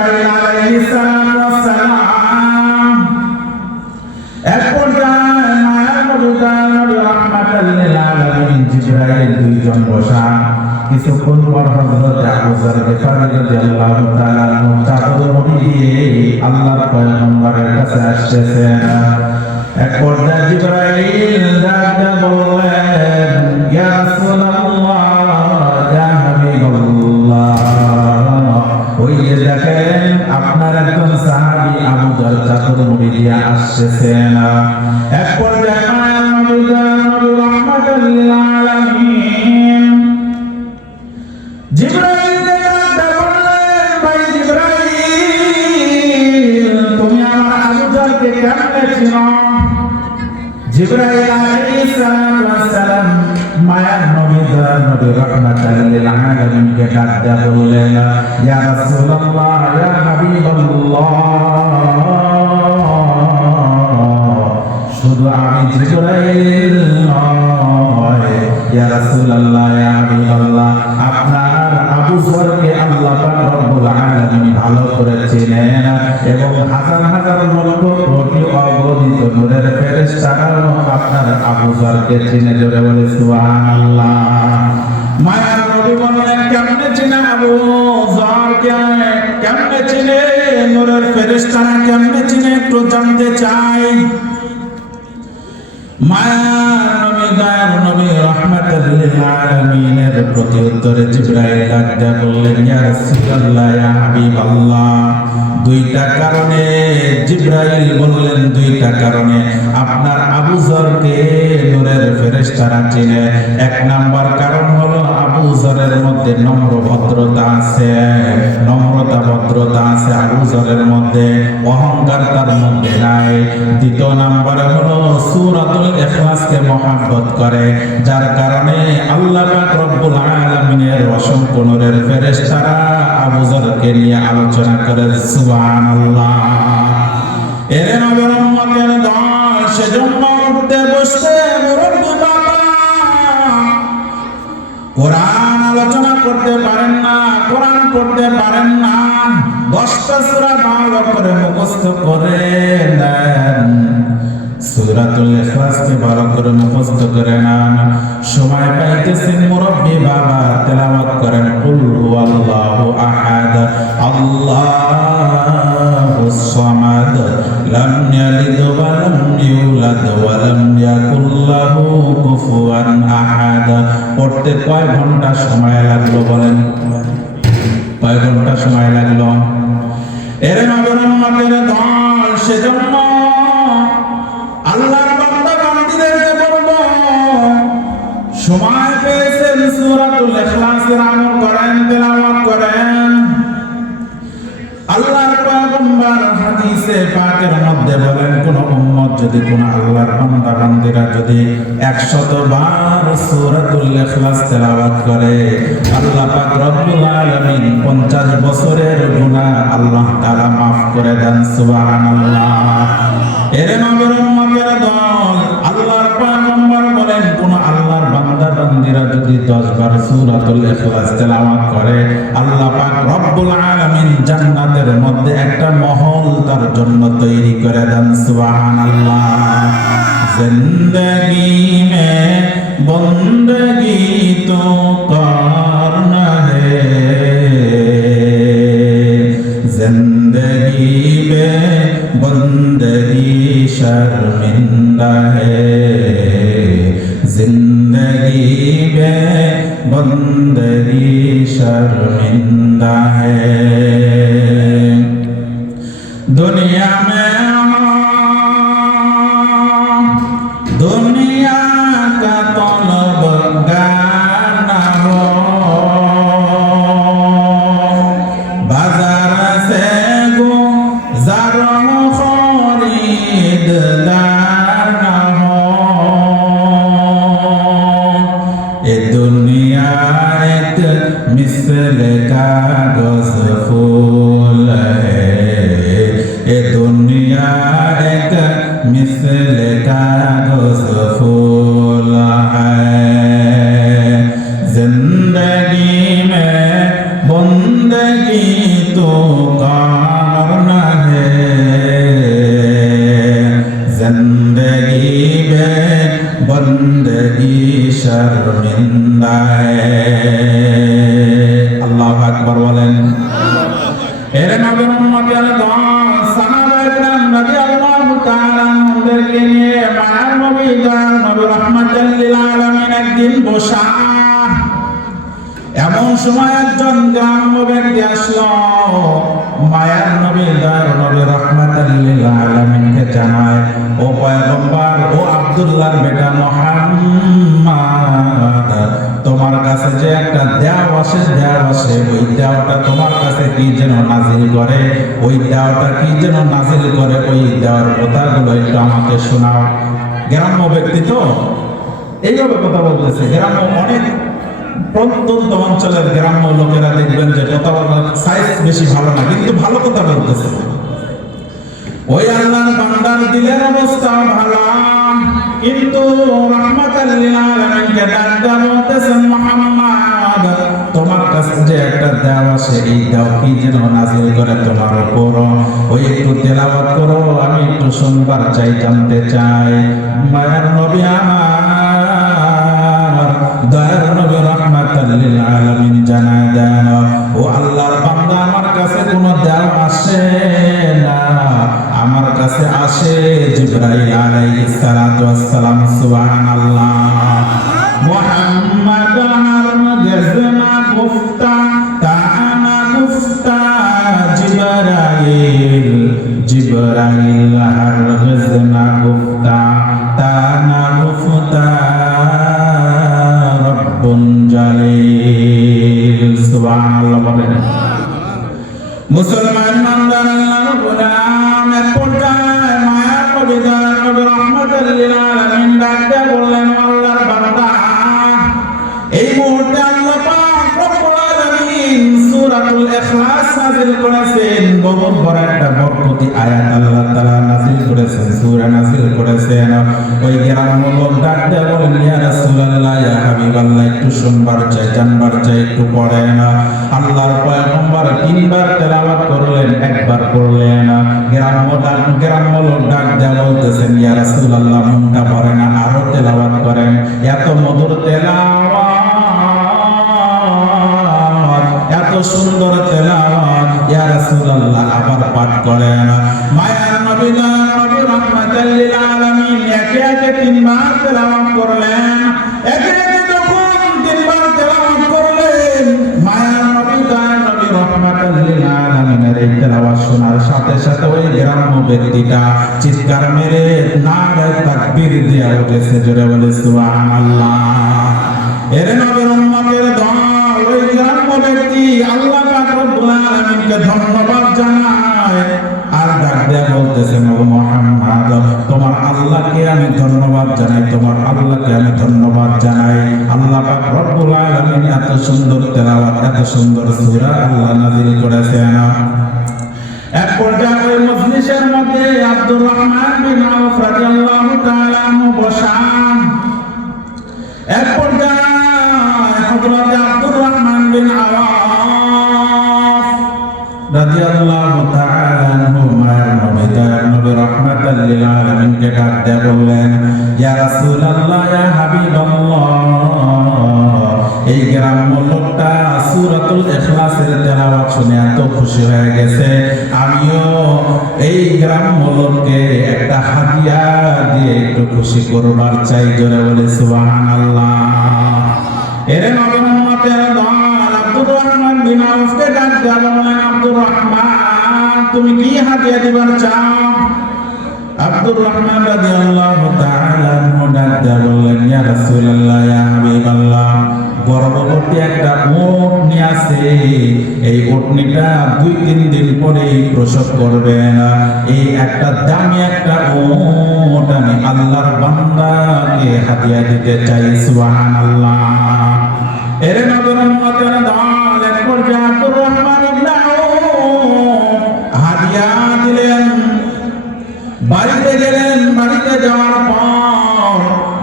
জিবরাইল আলাইহিস সালাম এক পর্যায়ে মায়ার নবী রাহমাতাল লিল আলামিন জিবরাইল দুইজন বসা কিছুক্ষণ পর হযরত আবু যর গিফারী রাদিয়াল্লাহু তাআলা চাদর মুড়ি দিয়ে আল্লাহর পয়গম্বরের কাছে আসতেছেন। এক পর্যায়ে জিবরাইল ডাকতে বললেন, ইয়া রাসূলুল্লাহ, ইয়া হাবিবাল্লাহ, ওই যে দেখেন আপনার একজন সাহাবী আবু যর চাদর মুড়ি দিয়ে আসতেছেন। এক পর্যায়ে মায়ার নবী রাহমাতাল লিল আলামিন জিবরাইলকে ডাকতে বললেন, ভাই জিবরাইল, তুমি আমার আবু যরকে কেমনে চিনো? জিবরাইল আলাইহিস সালাম মায়ার নবী রাহমাতাল লিল আলামিনকে ডাকতে বললেন, ইয়া রাসূলুল্লাহ, ইয়া হাবিবাল্লাহ, শুধু আমি জিবরাইল নয়, ইয়া রাসূলুল্লাহ, ইয়া হাবিবাল্লাহ, আপনার আবু যরকে আল্লাহ পাক রব্বুল আলামিন ভালো করে চেনেন এবং হাজার হাজার লক্ষ কোটি অগণিত নূরের ফেরেশতারাও আপনার আবু যরকে চিনে। জোরে বলে সুবহানাল্লাহ। মায়ার নবী বললেন, কেমনে চিনে আবু যরকে? কেমনে চিনে? নূরের ফেরেশতারা কেমনে চিনে একটু জানতে চাই। মায়ার নবী রাহমাতাল লিল আলামিনের প্রতি উত্তরে জিবরাইল ডাকতে বললেন, ইয়া রাসূলুল্লাহ, ইয়া হাবিবাল্লাহ, দুইটা কারণে জিবরাইল বললেন, দুইটা কারণে আপনার আবু যরকে নূরের ফেরেশতারা চিনে। এক নাম্বার কারণ হলো আবু যরের মধ্যে নম্র ভদ্রতা আছে, নম্রতা ভদ্রতা আছে আবু যরের মধ্যে, অহংকার তার মধ্যে নাই। দ্বিতীয় নাম্বার হলো সূরাতুল ইখলাসকে মহব্বত করে, যার কারণে আল্লাহ পাক রব্বুল আলামিনের অসংখ্য নূরের ফেরেশতারা আবু যরকে নিয়ে আলোচনা করে। সুবহানাল্লাহ। এর নবীর উম্মতের দল সেজন্য উঠতে বসতে মুরব্বি বাবা কোরআন আলোচনা করতে পারেন না, কোরআন পড়তে পারেন না, 10টা সূরা ভালো করে মুখস্থ করে নেন, সূরাতুল ইখলাসকে ভালো করে মুখস্থ করে নেন। সময় পাইতেছেন মুরব্বি বাবা তেলাওয়াত করেন, কুল হুয়াল্লাহু আহাদ, আল্লাহুস সামাদ, লাম ইয়ালিদ ওয়া লাম ইউলাদ ওয়া লাম ইয়াকুল লাহু কুফুয়ান আহাদ। পড়তে কয় ঘন্টা সময় লাগলো বলেন? কয় ঘন্টা সময় লাগলো? এর নবীর উম্মতের দল সেজন্য আল্লাহর বান্দা বান্দীদেরকে বলবো, সময় পেয়েছেন সূরাতুল ইখলাসের আমল করেন, তেলাওয়াত করেন। আল্লাহর পয়গম্বর হাদিসে পাকের মধ্যে বলেন, কোন উম্মত যদি কোন আল্লাহর বান্দা বান্দীরা যদি 100 বার সূরাতুল ইখলাস তেলাওয়াত করে, আল্লাহ পাক রব্বুল আলামিন 50 বছরের গুনাহ আল্লাহ তাআলা maaf করে দেন। সুবহানাল্লাহ। এর নবীর উম্মতের দল আল্লাহর পয়গম্বর বলেন, কোন আল্লাহর বান্দা বান্দীরা যদি 10 বার সূরাতুল ইখলাস তেলাওয়াত করে, আল্লাহ পাক রব্বুল আলামিন জান্নাতের মধ্যে একটা মহল তার জন্য তৈরি করে দেন। সুবহানাল্লাহ। জিন্দেগি মে বন্দগি তো করনা হে, जिंदगी में बंदगी शर्मिंदा है, जिंदगी में बंदगी शर्मिंदा है। दुनिया में दुनिया का तलबगार ना हो, बाजार से गुज़र खरीददार ना हो। ये दुनिया एक मिसल कागज़ फूल है, ये दुनिया एक मिसल कागज़ फूल है। जिंदगी में बंदगी तो का शर्मिंदा है। अल्लाह আকবার বলেন। এর নবীর উম্মতের দল সাহাবায়ে কেরাম রাদিয়াল্লাহু তাআলা আনহুদেরকে নিয়ে মায়ার নবী দয়ার নবী রাহমাতুল লিল আলামিন একদিন বসা। এমন সময় একজন গ্রাম্য ব্যক্তি আসলো, মায়ার নবী দয়ার নবী রাহমাতুল লিল আলামিনকে জানায়, ও পয়গম্বর, ও আব্দুল্লাহর বেটা মুহাম্মদ, তোমার কাছে যে একটা দেওয়া আসে ওই দেওয়াটা তোমার কাছে কি যেন নাজিল করে, ওই দেওয়াটা কি যেন নাজিল করে, ওই দেওয়ার কথাগুলো একটু আমাকে শোনাও। গ্রাম্য ব্যক্তি তো এইভাবে কথা বলতেছে। গ্রাম্য অনেক প্রত্যন্ত অঞ্চলের গ্রাম্য লোকেরা দেখবেন যে কথা বলার সাইজ বেশি ভালো না, কিন্তু ভালো কথা বলতেছে। ওই আল্লাহর বান্দার দিলের অবস্থা ভালো, কিন্তু রাহমাতুল লিল আলামিনকে ডাক দেওয়া বলতেছেন, মুহাম্মদ, তোমার কাছে যে একটা দেওয়া আসে এই দেওয়া কি যেন নাজিল করে তোমার উপর, ওই একটু তেলাওয়াত করো, আমি একটু শুনবার চাই, জানতে চাই। মায়ার নবী আমার দয়ার নবী রাহমাতুল লিল আলামিন জানায় দেন, ও আল্লাহর বান্দা, আমার কাছে কোনো দেওয়া আসে না, আমার কাছে আসে জিবরাইল আলাইহিস সালাতু ওয়াস সালাম। সুবহানাল্লাহ। মুহাম্মদ হারগজনা গুফতা তানা গুফতা জিবরাইল, জিবরাইল হারগজনা গুফতা তানা গুফতা রব্বুন জালিল। সুবহানাল্লাহ বলেন। মুসলমান বান্দার আল্লাহর গোলাম এক পর্যায়ে মায়ার নবী দয়ার নবী রাহমাতুল লিল আলামিন ডাক দিয়ে বললেন, আল্লাহর বান্দা, এই মুহূর্তে আল্লাহ পাক রব্বুল আলামিন সূরাতুল ইখলাস নাযিল করেছেন। বহুত বড় একটা বরকতি আয়াত আল্লাহ তাআলা নাযিল করেছেন, সূরা নাযিল করেছেন। ওই গ্রাম্য লোক ডাক দিয়ে বলেন, ইয়া রাসূলুল্লাহ, ইয়া হাবিবাল্লাহ, একটু শুনবার চাই, জানবার চাই, একটু পড়েন। আল্লাহর পয়গম্বর তিনবার তেলাওয়াত করলেন, একবার করলেন। গ্রাম্য লোক ডাক দিয়ে বলতেছেন, ইয়া রাসূলুল্লাহ, মনটা ভরে না, আরো তেলাওয়াত করেন। এত মধুর তেলাওয়াত, এত সুন্দর তেলাওয়াত, ইয়া রাসূলুল্লাহ, আবার পাঠ করেন। মায়ার নবী দয়ার নবী রাহমাতুল লিল আলামিন একে একে তিনবার তেলাওয়াত করলেন। একে একে যখন তিনবার তেলাওয়াত করলেন, মায়ার নবী দয়ার নবী রাহমাতুল লিল আলামিনের এই তেলাওয়াত শোনার সাথে সাথে ওই গ্রাম্য ব্যক্তিটা চিৎকার মেরে নারে তাকবীর দিয়ে উঠেছে। জোরে বলে সুবহানাল্লাহ। এর নবীর উম্মতের দল ওই গ্রাম্য ব্যক্তি আল্লাহ পাক রব্বুল আলামিনকে ধন্যবাদ জানায়, আর ডাক দিয়ে বলতেছেন, ও মুহাম্মদ, তোমার আল্লাহকে আমি ধন্যবাদ জানাই, তোমার আল্লাহকে আমি ধন্যবাদ জানাই। আল্লাহ পাক রব্বুল আলামিন এত সুন্দর তেলাওয়াত, এত সুন্দর সূরা আল্লাহ নাযিল করেছেন। এক পর্যায়ে ওই মজলিসের মধ্যে আব্দুর রহমান বিন আওফ রাদিয়াল্লাহু তাআলা আনহু বসা। এক পর্যায়ে হযরত আব্দুর রহমান বিন আওফ রাদিয়াল্লাহু তাআলা আনহু মায়ার নবী দয়ার নবী রাহমাতুল লিল আলামিনকে ডাক দিয়ে বললেন, ইয়া রাসূলুল্লাহ, ইয়া হাবিবাল্লাহ, এই গ্রাম্য লোকটা সূরাতুল ইখলাসের তেলাওয়াত শুনে এত খুশি হয়ে গেছে, আমিও এই গ্রাম্য লোককে একটা হাদিয়া দিয়ে একটু খুশি করবার চাই। জোরে বলে সুবহানাল্লাহ। এর নবীর উম্মতের দল আব্দুর রহমান বিন আওফকে ডাক দিয়ে বললেন, আব্দুর রহমান, তুমি কি হাদিয়া দিবার চাও? আব্দুর রহমান রাদিয়াল্লাহু তাআলা আনহু ডাক দিয়ে বললেন, ইয়া রাসূলুল্লাহ, ইয়া হাবিবাল্লাহ, গর্ভবতী একটা উট নিয়ে আছে, এই উটনিটা 2-3 দিন পরেই প্রসব করবে। এই একটা দামি একটা উট আমি আল্লাহর বান্দাকে হাদিয়া দিতে চাই। সুবহানাল্লাহ। এর নবীর উম্মতের দল এক পর্যায়ে আব্দুর রহমান ইবনে আওফ হাদিয়া দিলেন। বাড়িতে গেলেন, বাড়িতে যাওয়ার পর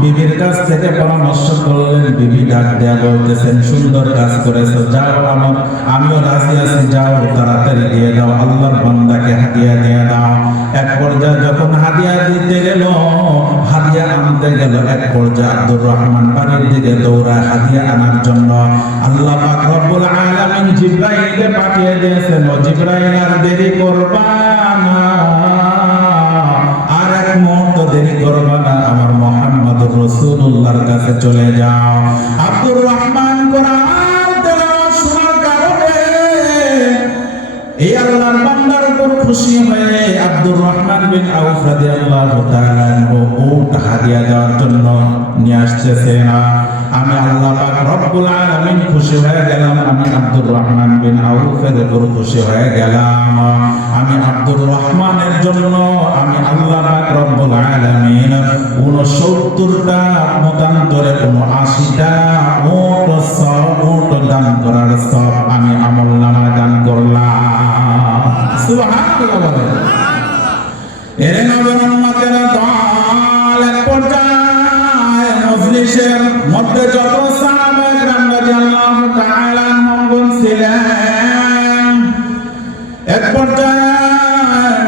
বিবির কাছ থেকে পরামর্শ করলেন। বিবি ডাক দেয়া বলতেছেন, সুন্দর কাজ করেছো, যাও, আমিও রাজি আছি, যাও, তাড়াতাড়ি দিয়ে দাও, আল্লাহর বান্দাকে হাদিয়া দিয়ে দাও। এক পর্যায়ে যখন হাদিয়া দিতে গেল, হাদিয়া আনতে হয়ে গেল। এক পর্যায়ে আব্দুর রহমান বাড়ির দিকে দৌড়ায় হাদিয়া আনার জন্য। আল্লাহ পাক রব্বুল আলামিন জিবরাইলকে পাঠিয়ে দিয়েছেন, ও জিবরাইল আর দেরি করবা না, আর এক মুহূর্ত দেরি করবা না, আমার মুহাম্মদুর রাসূলুল্লাহর কাছে চলে যাও। আব্দুর রহমান কোরআন তেলাওয়াত শোনার কারণে এই আল্লাহর বান্দার উপর খুশি হয়ে আব্দুর রহমান বিন আউফ রাদিয়াল্লাহু তাআলা উট হাদিয়া দেওয়ার জন্য নিয়ে আসতেছেন। আমি আল্লাহ পাক রব্বুল আলামিন খুশি হয়ে গেলাম, আমি আব্দুর রহমান বিন আউফের উপর খুশি হয়ে গেলাম। আমি আব্দুর রহমানের জন্য আমি আল্লাহ পাক রব্বুল আলামিন 69টা মতান্তরে 79টা উট দান করার সব আমি আমলনামায় দান করলাম। সুবহানাল্লাহ। এর নবীর উম্মতের দল এক পর্যায়ে মজলিসের মধ্যে যত সাহাবায়ে কেরাম রাদিয়াল্লাহু তাআলা আনহুম ছিলেন, এক পর্যায়ে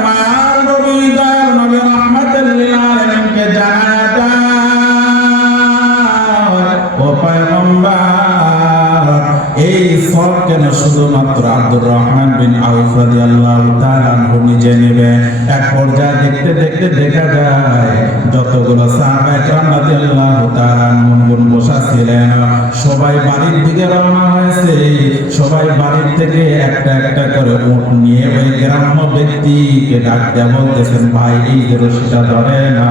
মায়ার নবী দয়ার নবী রাহমাতুল লিল আলামিনকে জানায় দেয়, ও পয়গম্বর, এই সব কেন শুধুমাত্র আব্দুর রহমান বিন আউফ রাদিয়াল্লাহু তাআলা আনহু নিজে নেবে? এক পর্যায়ে দেখতে দেখতে দেখা যায় যতগুলো সাহাবায়ে কেরাম রাদিয়াল্লাহু তাআলা আনহুম বসা ছিলেন, সবাই বাড়ির দিকে রওনা হয়েছে। সবাই বাড়ির থেকে একটা একটা করে উট নিয়ে ওই গ্রাম্য ব্যক্তিকে ডাক দিয়ে বলতেছেন, ভাই এই যে রশিটা ধরে না,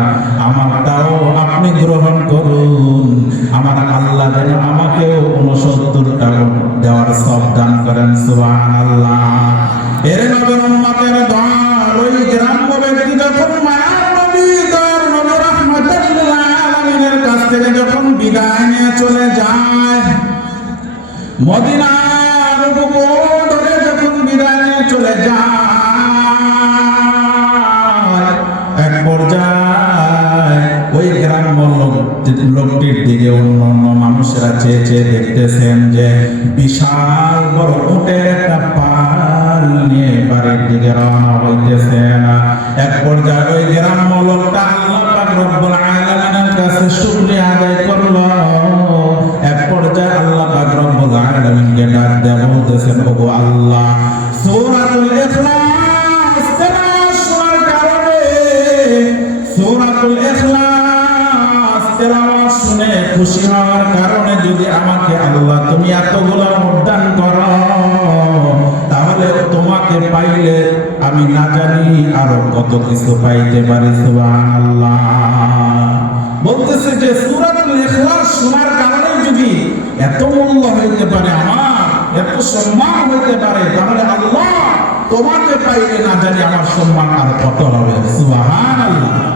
আমারটাও আপনি গ্রহণ করুন, আমার আল্লাহ যেন আমাকেও 69টা উট দেওয়ার সব দান করেন। সুবহানাল্লাহ। এর নবীর উম্মতের দল ওই গ্রাম্য ব্যক্তি যখন মায়ার নবী দয়ার নবী রাহমাতুল লিল আলামিনের কাছ থেকে যখন বিদায় নিয়ে চলে যায়, মদিনার উপকূল ধরে যখন বিদায় নিয়ে চলে যায়, এক পর্যায়ে ওই গ্রাম্য লোকটির দিকে অন্যান্য মানুষেরা চেয়ে চেয়ে দেখতেছেন যে বিশাল বড় উটের একটা পাল নিয়ে বাড়ির দিকে রওনা হইতেছেন। এক পর্যায়ে ওই গ্রাম্য লোকটা আল্লাহ পাক রব্বুল আলামিনের কাছে শুকরিয়া আদায় করলো। এক পর্যায়ে আল্লাহ পাক রব্বুল আলামিনকে ডাক দিয়ে বলতেছেন, ওগো আল্লাহ, সূরাতুল ইখলাস তেলাওয়াত শোনার কারণে, সূরাতুল ইখলাস তেলাওয়াত শুনে খুশি হওয়ার কারণে যদি আমাকে আল্লাহ তুমি এতগুলো দান করো, তাহলে তোমাকে পাইলে আমি না জানি আরো কত কিছু পাইতে পারি। সুবহানাল্লাহ। বলতেছে যে সূরাতুল ইখলাস শোনার কারণে যদি এত মূল্য হইতে পারে, আমার এত সম্মান হইতে পারে, তাহলে আল্লাহ তোমাকে পাইলে না জানি আমার সম্মান আর কত হবে। সুবহানাল্লাহ।